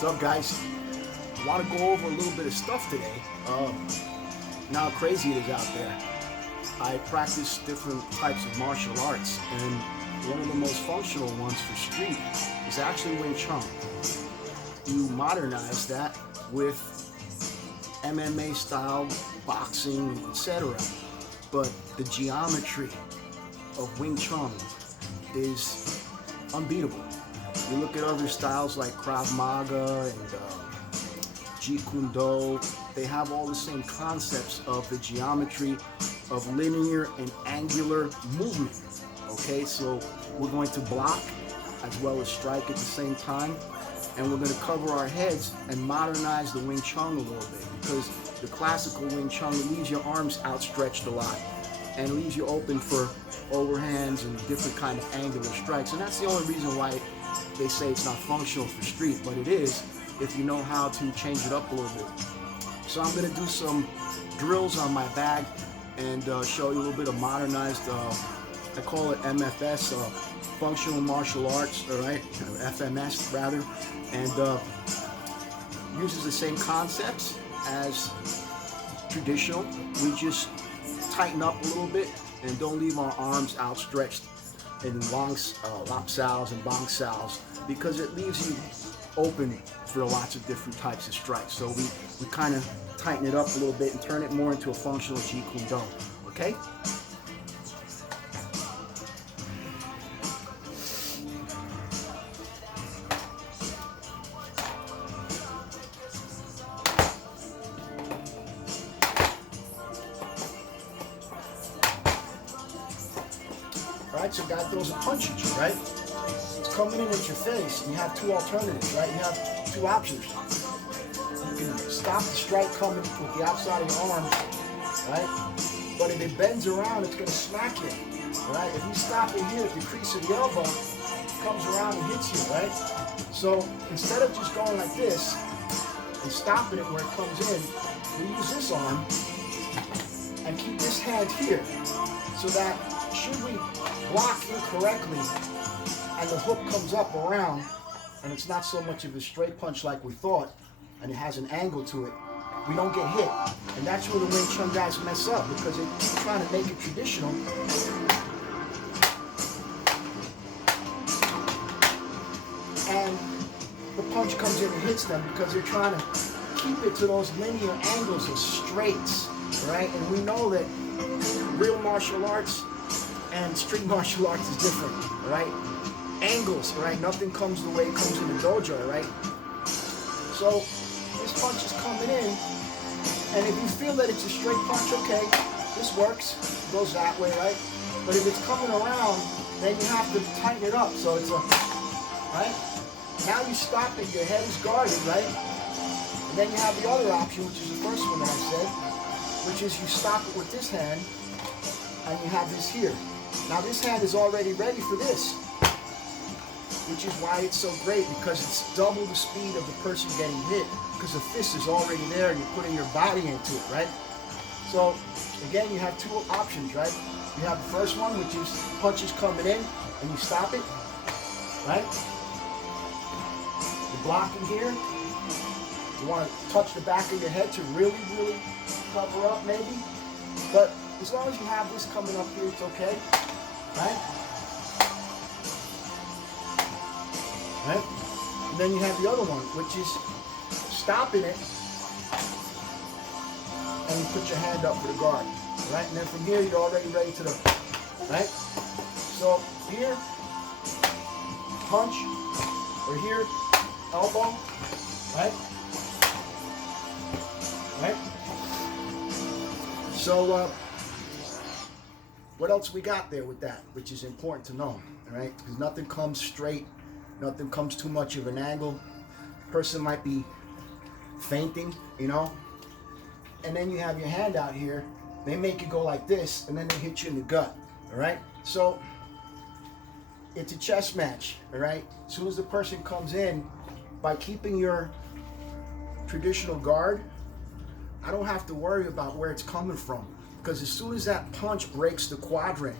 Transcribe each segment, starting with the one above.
What's up, guys? I want to go over a little bit of stuff today. Now how crazy it is out there. I practice different types of martial arts, and one of the most functional ones for street is actually Wing Chun. You modernize that with MMA style boxing, etc. But the geometry of Wing Chun is unbeatable. You look at other styles like Krav Maga and Jeet Kune Do, they have all the same concepts of the geometry of linear and angular movement. Okay, so we're going to block as well as strike at the same time, and we're going to cover our heads and modernize the Wing Chun a little bit, because the classical Wing Chun leaves your arms outstretched a lot and leaves you open for overhands and different kind of angular strikes. And that's the only reason why they say it's not functional for street, but it is if you know how to change it up a little bit. So I'm going to do some drills on my bag and show you a little bit of modernized, I call it MFS, functional martial arts, all right, or FMS rather, and uses the same concepts as traditional. We just tighten up a little bit and don't leave our arms outstretched in lap saos and bang saos, because it leaves you open for lots of different types of strikes. So we kind of tighten it up a little bit and turn it more into a functional Jeet Kune Do, okay? Right, so guy throws a punch at you, right? It's coming in at your face, and you have two alternatives, right? You have two options. You can stop the strike coming with the outside of your arm, right? But if it bends around, it's gonna smack you, right? If you stop it here at the crease of the elbow, it comes around and hits you, right? So instead of just going like this and stopping it where it comes in, we use this arm and keep this hand here, so that should we block incorrectly and the hook comes up around and it's not so much of a straight punch like we thought and it has an angle to it, we don't get hit. And that's where the Wing Chun guys mess up, because they keep trying to make it traditional and the punch comes in and hits them because they're trying to keep it to those linear angles of straights, right? And we know that real martial arts and street martial arts is different, right? Angles, right? Nothing comes the way it comes in the dojo, right? So this punch is coming in, and if you feel that it's a straight punch, okay, this works, goes that way, right? But if it's coming around, then you have to tighten it up. So it's a, right? Now you stop it, your head is guarded, right? And then you have the other option, which is the first one that I said, which is you stop it with this hand, and you have this here. Now this hand is already ready for this, which is why it's so great, because it's double the speed of the person getting hit, because the fist is already there and you're putting your body into it, right? So again, you have two options, right? You have the first one, which is punches coming in and you stop it, right? You're blocking here. You want to touch the back of your head to really, really cover up maybe, but as long as you have this coming up here, it's okay, right? Right? And then you have the other one, which is stopping it, and you put your hand up for the guard, right? And then from here, you're already ready to the, right? So here, punch, or here, elbow, right? Right? So, what else we got there with that, which is important to know, right? Because nothing comes straight, nothing comes too much of an angle. Person might be feinting, you know? And then you have your hand out here, they make you go like this, and then they hit you in the gut, all right? So, it's a chess match, all right? As soon as the person comes in, by keeping your traditional guard, I don't have to worry about where it's coming from, because as soon as that punch breaks the quadrant,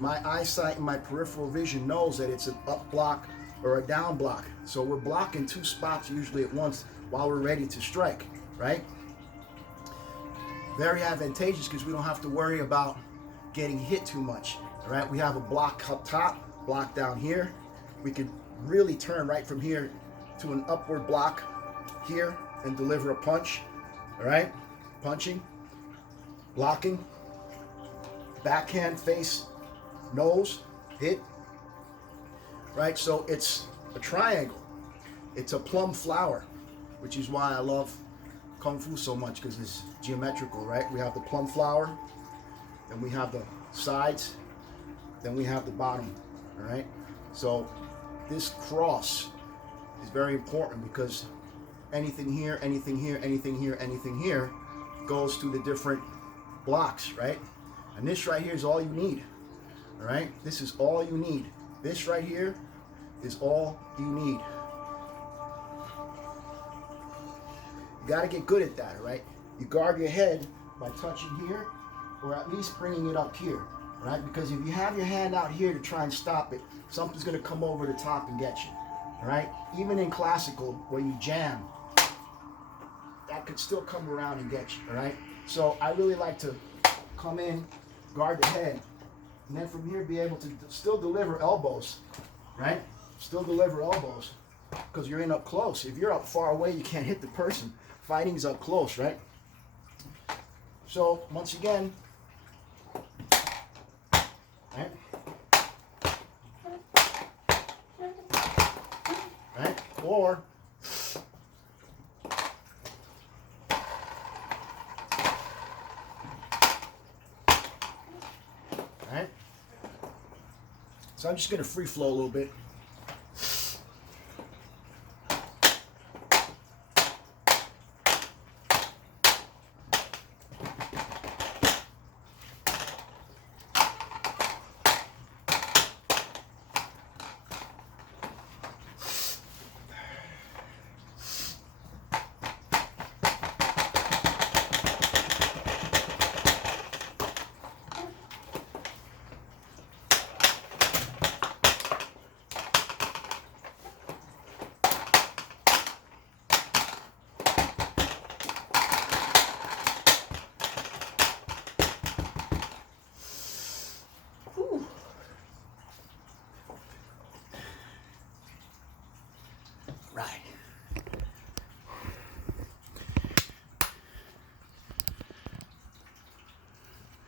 my eyesight and my peripheral vision knows that it's an up block or a down block. So we're blocking two spots usually at once while we're ready to strike, right? Very advantageous because we don't have to worry about getting hit too much, all right? We have a block up top, block down here. We could really turn right from here to an upward block here and deliver a punch, all right? Punching, blocking, backhand, face, nose, hit, right? So it's a triangle. It's a plum flower, which is why I love Kung Fu so much, because it's geometrical, right? We have the plum flower, then we have the sides, then we have the bottom, all right? So this cross is very important because anything here, anything here, anything here, anything here goes to the different blocks, right? And this right here is all you need, all right? This is all you need. This right here is all you need. You got to get good at that, all right? You guard your head by touching here or at least bringing it up here, right? Because if you have your hand out here to try and stop it, something's going to come over the top and get you, all right? Even in classical, where you jam, that could still come around and get you, all right? So I really like to come in, guard the head, and then from here be able to still deliver elbows, right? Still deliver elbows because you're in up close. If you're up far away, you can't hit the person. Fighting's up close, right? So once again, right? Right? Or right? So I'm just going to free flow a little bit. Right.